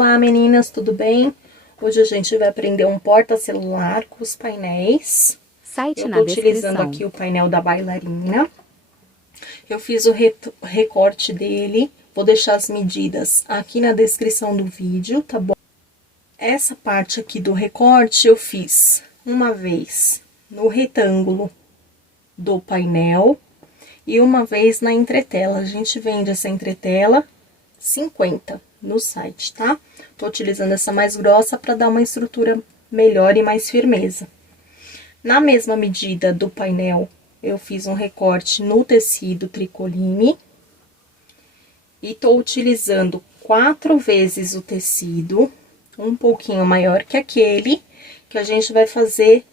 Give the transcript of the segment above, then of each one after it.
Olá meninas, tudo bem? Hoje a gente vai aprender um porta-celular com os painéis. Eu tô utilizando aqui o painel da bailarina. Eu fiz o recorte dele, vou deixar as medidas aqui na descrição do vídeo, tá bom? Essa parte aqui do recorte eu fiz uma vez no retângulo do painel e uma vez na entretela. A gente vende essa entretela 50 no site, tá? Tô utilizando essa mais grossa para dar uma estrutura melhor e mais firmeza. Na mesma medida do painel, eu fiz um recorte no tecido tricoline e tô utilizando 4 vezes o tecido, um pouquinho maior que aquele que a gente vai fazer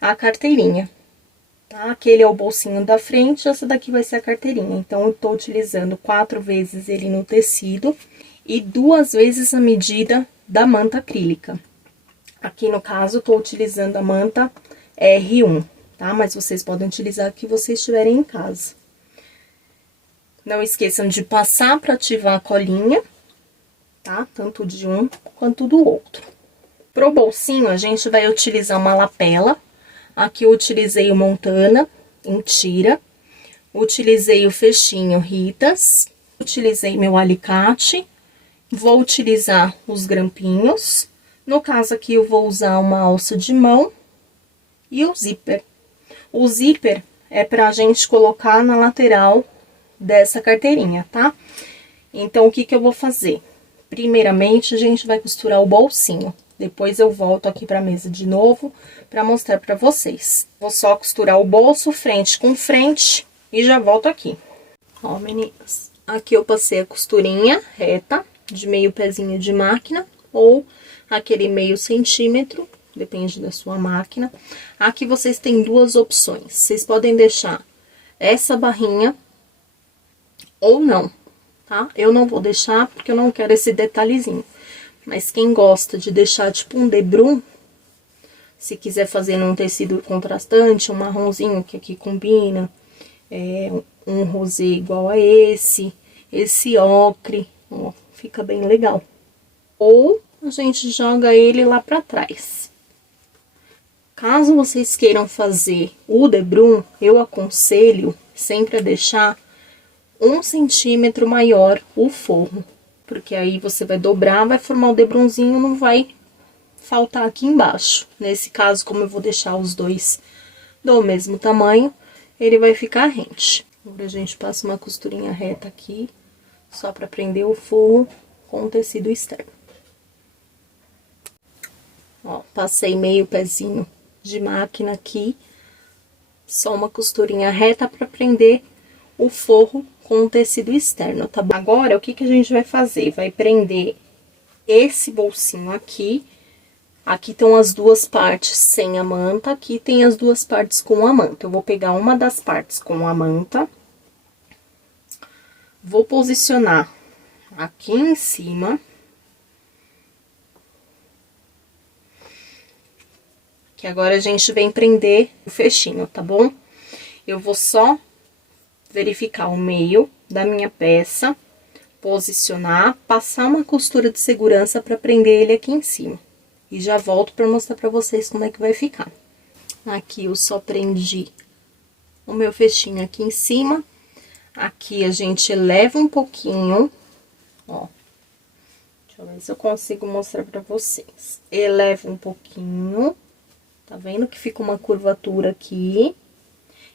a carteirinha, tá? Aquele é o bolsinho da frente, essa daqui vai ser a carteirinha. Então, eu tô utilizando 4 vezes ele no tecido e 2 vezes a medida da manta acrílica. Aqui no caso, eu tô utilizando a manta R1, tá? Mas vocês podem utilizar a que vocês tiverem em casa. Não esqueçam de passar para ativar a colinha, tá? Tanto de um quanto do outro. Pro bolsinho, a gente vai utilizar uma lapela. Aqui eu utilizei o Montana em tira. Utilizei o fechinho Ritas. Utilizei meu alicate. Vou utilizar os grampinhos. No caso aqui, eu vou usar uma alça de mão e o zíper. O zíper é pra gente colocar na lateral dessa carteirinha, tá? Então, o que que eu vou fazer? Primeiramente, a gente vai costurar o bolsinho. Depois eu volto aqui pra mesa de novo pra mostrar pra vocês. Vou só costurar o bolso frente com frente e já volto aqui. Ó, meninas, aqui eu passei a costurinha reta de meio pezinho de máquina ou aquele meio centímetro, depende da sua máquina. Aqui vocês têm 2 opções. Vocês podem deixar essa barrinha ou não, tá? Eu não vou deixar porque eu não quero esse detalhezinho. Mas quem gosta de deixar tipo um debrum, se quiser fazer num tecido contrastante, um marronzinho que aqui combina, um rosé igual a esse ocre, ó, fica bem legal. Ou a gente joga ele lá pra trás. Caso vocês queiram fazer o debrum, eu aconselho sempre a deixar 1 centímetro maior o forro. Porque aí você vai dobrar, vai formar o debrunzinho, não vai faltar aqui embaixo. Nesse caso, como eu vou deixar os dois do mesmo tamanho, ele vai ficar rente. Agora a gente passa uma costurinha reta aqui, só pra prender o forro com o tecido externo. Ó, passei meio pezinho de máquina aqui, só uma costurinha reta pra prender o forro com o tecido externo, tá bom? Agora, o que que a gente vai fazer? Vai prender esse bolsinho aqui. Aqui estão as 2 partes sem a manta, aqui tem as 2 partes com a manta. Eu vou pegar uma das partes com a manta, vou posicionar aqui em cima. Que agora a gente vem prender o fechinho, tá bom? Eu vou só verificar o meio da minha peça, posicionar, passar uma costura de segurança para prender ele aqui em cima. E já volto para mostrar para vocês como é que vai ficar. Aqui eu só prendi o meu fechinho aqui em cima. Aqui a gente eleva um pouquinho, ó. Deixa eu ver se eu consigo mostrar para vocês. Eleva um pouquinho, tá vendo que fica uma curvatura aqui?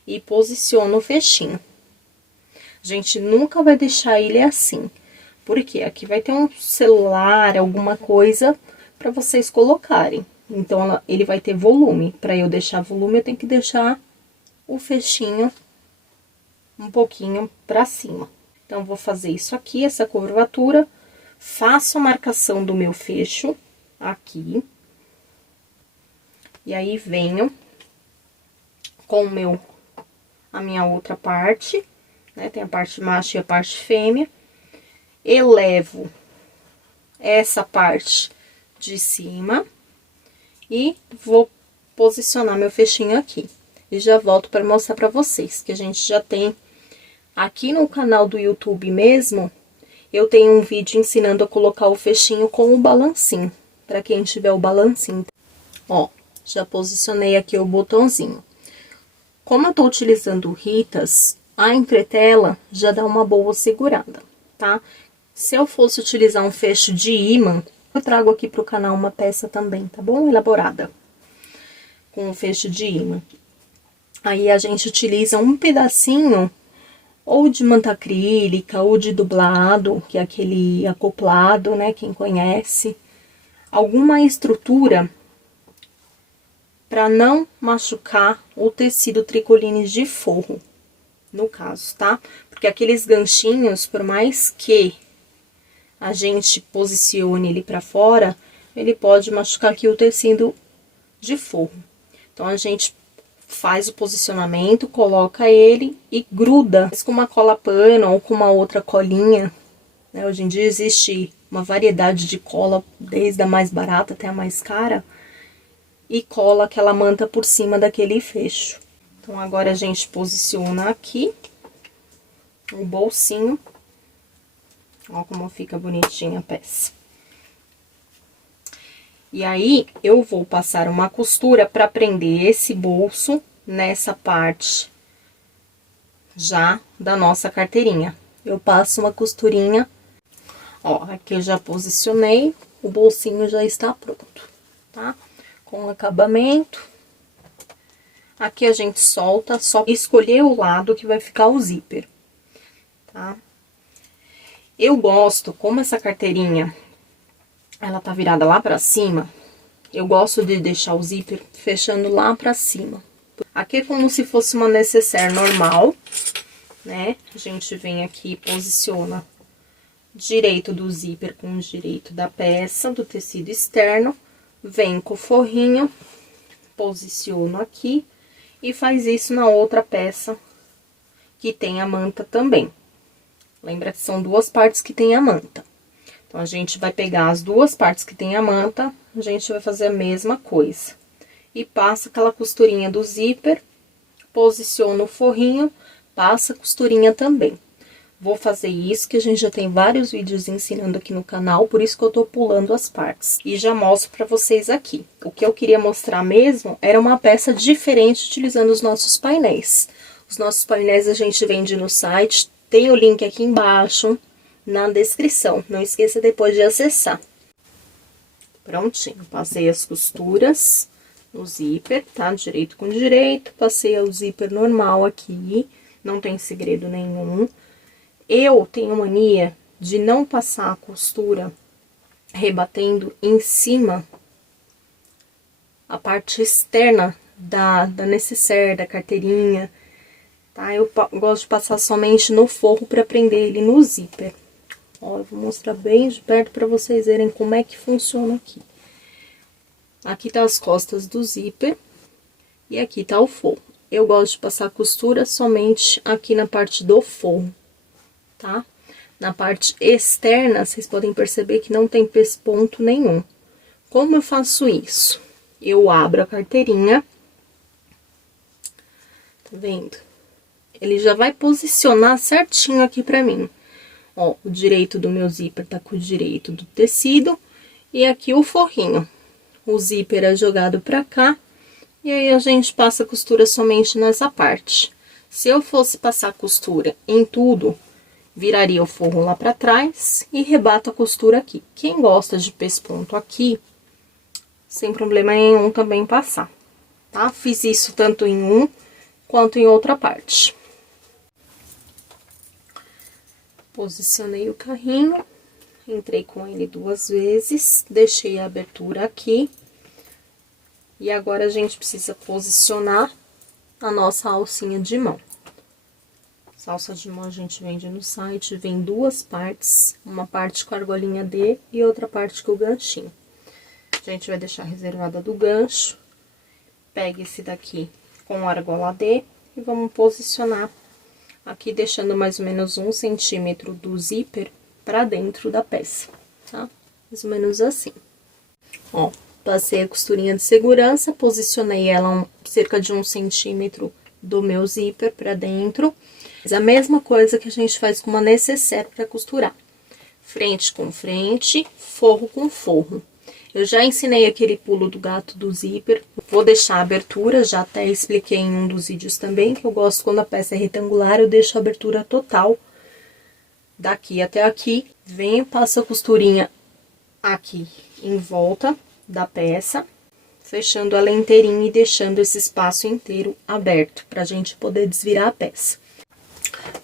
E posiciona o fechinho. A gente nunca vai deixar ele assim, porque aqui vai ter um celular, alguma coisa para vocês colocarem. Então, ele vai ter volume. Para eu deixar volume, eu tenho que deixar o fechinho um pouquinho para cima. Então, vou fazer isso aqui, essa curvatura, faço a marcação do meu fecho aqui. E aí, venho com a minha outra parte, né? Tem a parte macho e a parte fêmea. Elevo essa parte de cima e vou posicionar meu fechinho aqui. E já volto para mostrar para vocês que a gente já tem aqui no canal do YouTube mesmo, eu tenho um vídeo ensinando a colocar o fechinho com o balancinho, para quem tiver o balancinho. Ó, já posicionei aqui o botãozinho. Como eu tô utilizando ritas, a entretela já dá uma boa segurada, tá? Se eu fosse utilizar um fecho de ímã, eu trago aqui pro canal uma peça também, tá bom? Elaborada, com o fecho de ímã. Aí, a gente utiliza um pedacinho, ou de manta acrílica, ou de dublado, que é aquele acoplado, né? Quem conhece. Alguma estrutura para não machucar o tecido tricoline de forro, no caso, tá? Porque aqueles ganchinhos, por mais que a gente posicione ele para fora, ele pode machucar aqui o tecido de forro. Então, a gente faz o posicionamento, coloca ele e gruda com uma cola pano ou com uma outra colinha, né? Hoje em dia existe uma variedade de cola, desde a mais barata até a mais cara, e cola aquela manta por cima daquele fecho. Então, agora a gente posiciona aqui o bolsinho. Ó como fica bonitinha a peça. E aí, eu vou passar uma costura para prender esse bolso nessa parte já da nossa carteirinha. Eu passo uma costurinha, ó, aqui eu já posicionei, o bolsinho já está pronto, tá? Com acabamento. Aqui a gente solta, só escolher o lado que vai ficar o zíper, tá? Eu gosto, como essa carteirinha, ela tá virada lá pra cima, eu gosto de deixar o zíper fechando lá pra cima. Aqui é como se fosse uma nécessaire normal, né? A gente vem aqui e posiciona direito do zíper com o direito da peça, do tecido externo, vem com o forrinho, posiciono aqui e faz isso na outra peça que tem a manta também. Lembra que são duas partes que tem a manta. Então, a gente vai pegar as duas partes que tem a manta, a gente vai fazer a mesma coisa. E passa aquela costurinha do zíper, posiciona o forrinho, passa a costurinha também. Vou fazer isso, que a gente já tem vários vídeos ensinando aqui no canal, por isso que eu tô pulando as partes. E já mostro pra vocês aqui. O que eu queria mostrar mesmo era uma peça diferente utilizando os nossos painéis. Os nossos painéis a gente vende no site, tem o link aqui embaixo, na descrição. Não esqueça depois de acessar. Prontinho, passei as costuras no zíper, tá? Direito com direito, passei o zíper normal aqui, não tem segredo nenhum. Eu tenho mania de não passar a costura rebatendo em cima a parte externa da nécessaire, da carteirinha, tá? Eu gosto de passar somente no forro para prender ele no zíper. Ó, eu vou mostrar bem de perto para vocês verem como é que funciona aqui. Aqui tá as costas do zíper e aqui tá o forro. Eu gosto de passar a costura somente aqui na parte do forro, tá? Na parte externa, vocês podem perceber que não tem pesponto nenhum. Como eu faço isso? Eu abro a carteirinha, tá vendo? Ele já vai posicionar certinho aqui pra mim. Ó, o direito do meu zíper tá com o direito do tecido e aqui o forrinho. O zíper é jogado pra cá e aí a gente passa a costura somente nessa parte. Se eu fosse passar costura em tudo, viraria o forro lá pra trás e rebato a costura aqui. Quem gosta de pesponto aqui, sem problema nenhum também passar, tá? Fiz isso tanto em um quanto em outra parte. Posicionei o carrinho, entrei com ele 2 vezes, deixei a abertura aqui. E agora, a gente precisa posicionar a nossa alcinha de mão. Essa alça de mão a gente vende no site, vem 2 partes, uma parte com a argolinha D e outra parte com o ganchinho. A gente vai deixar reservada do gancho, pega esse daqui com a argola D e vamos posicionar aqui, deixando mais ou menos 1 centímetro do zíper pra dentro da peça, tá? Mais ou menos assim. Ó, passei a costurinha de segurança, posicionei ela cerca de 1 centímetro do meu zíper pra dentro. A mesma coisa que a gente faz com uma nécessaire pra costurar. frente com frente, forro com forro. Eu já ensinei aquele pulo do gato do zíper, vou deixar a abertura, já até expliquei em um dos vídeos também, que eu gosto quando a peça é retangular, eu deixo a abertura total, daqui até aqui. Venho, passo a costurinha aqui em volta da peça, fechando ela inteirinha e deixando esse espaço inteiro aberto, pra gente poder desvirar a peça.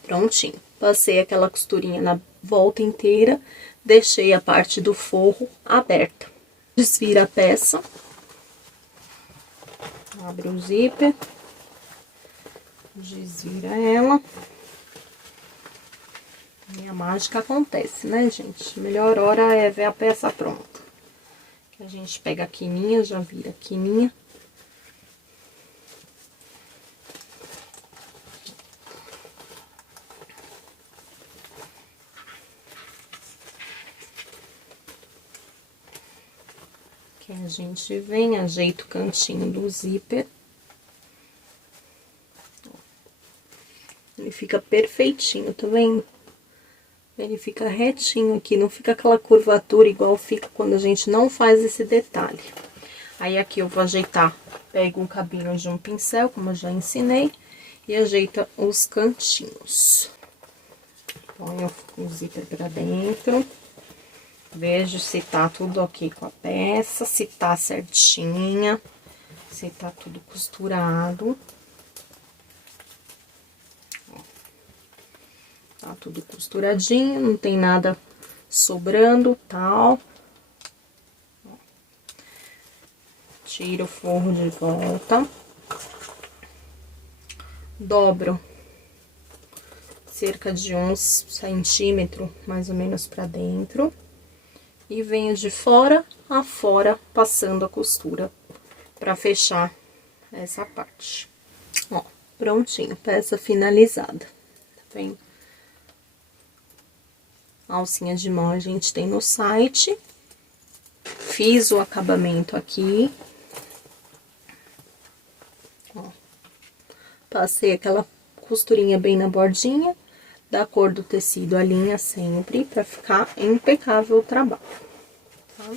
Prontinho, passei aquela costurinha na volta inteira, deixei a parte do forro aberta. Desvira a peça, abre o zíper, desvira ela. E a mágica acontece, né, gente? Melhor hora é ver a peça pronta. Que a gente pega a quininha, já vira a quininha. Que a gente vem, ajeita o cantinho do zíper. Ele fica perfeitinho, tá vendo? Ele fica retinho aqui, não fica aquela curvatura igual fica quando a gente não faz esse detalhe. Aí aqui eu vou ajeitar, pego um cabinho de um pincel, como eu já ensinei, e ajeita os cantinhos. Ponho o zíper pra dentro. Vejo se tá tudo ok com a peça, se tá certinha, se tá tudo costurado. Ó, tá tudo costuradinho, não tem nada sobrando, tal. Ó, tiro o forro de volta. Dobro cerca de uns centímetros, mais ou menos, pra dentro. E venho de fora a fora, passando a costura pra fechar essa parte. Ó, prontinho, peça finalizada. Tá vendo? A alcinha de mão a gente tem no site. Fiz o acabamento aqui. Ó, passei aquela costurinha bem na bordinha, da cor do tecido, a linha sempre, pra ficar impecável o trabalho, tá?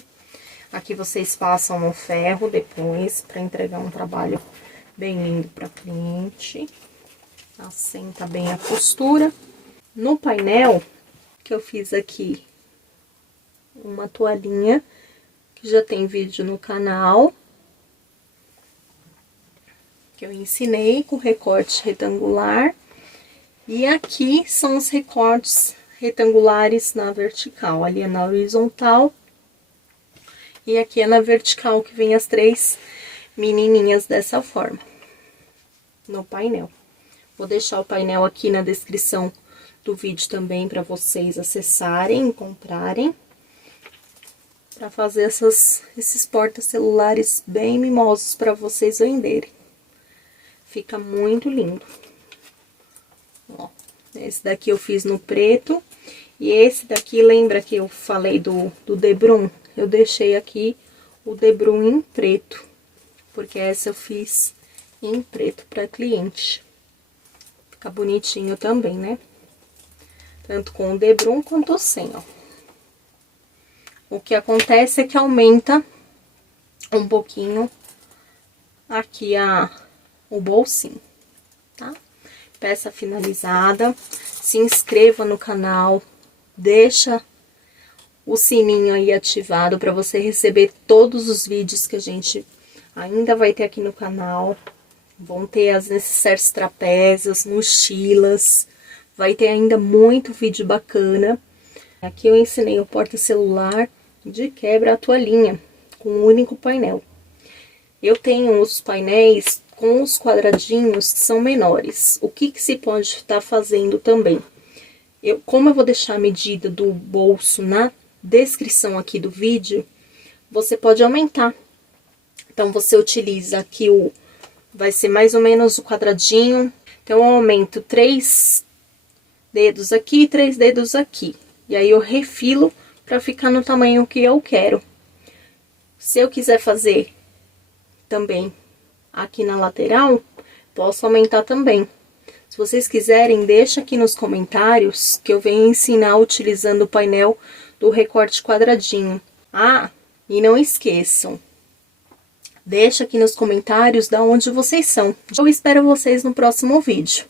Aqui vocês passam o ferro depois, pra entregar um trabalho bem lindo pra cliente. Assenta bem a costura. No painel, que eu fiz aqui uma toalhinha, que já tem vídeo no canal, que eu ensinei com recorte retangular. E aqui são os recortes retangulares na vertical, ali é na horizontal. E aqui é na vertical que vem as 3 menininhas dessa forma, no painel. Vou deixar o painel aqui na descrição do vídeo também para vocês acessarem e comprarem. Para fazer esses porta-celulares bem mimosos para vocês venderem. Fica muito lindo. Ó, esse daqui eu fiz no preto. E esse daqui, lembra que eu falei do debrum? Eu deixei aqui o debrum em preto. Porque essa eu fiz em preto para cliente. Fica bonitinho também, né? Tanto com o debrum quanto sem, ó. O que acontece é que aumenta um pouquinho aqui o bolsinho, tá? Peça finalizada. Se inscreva no canal, deixa o sininho aí ativado para você receber todos os vídeos que a gente ainda vai ter aqui no canal. Vão ter as necessárias trapézios, mochilas, vai ter ainda muito vídeo bacana. Aqui eu ensinei o porta-celular de quebra a toalhinha, com um único painel. Eu tenho os painéis com os quadradinhos que são menores. O que se pode estar fazendo também? Como eu vou deixar a medida do bolso na descrição aqui do vídeo, você pode aumentar. Então, você utiliza aqui vai ser mais ou menos o quadradinho. Então, eu aumento 3 dedos aqui e 3 dedos aqui. E aí, eu refilo para ficar no tamanho que eu quero. Se eu quiser fazer também aqui na lateral, posso aumentar também. Se Se vocês quiserem, deixa aqui nos comentários que eu venho ensinar utilizando o painel do recorte quadradinho. Ah, e não esqueçam, deixa aqui nos comentários de onde vocês são. Eu espero vocês no próximo vídeo.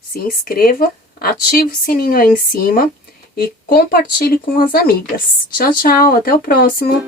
Se inscreva, ative o sininho aí em cima e compartilhe com as amigas. Tchau, tchau, até o próximo!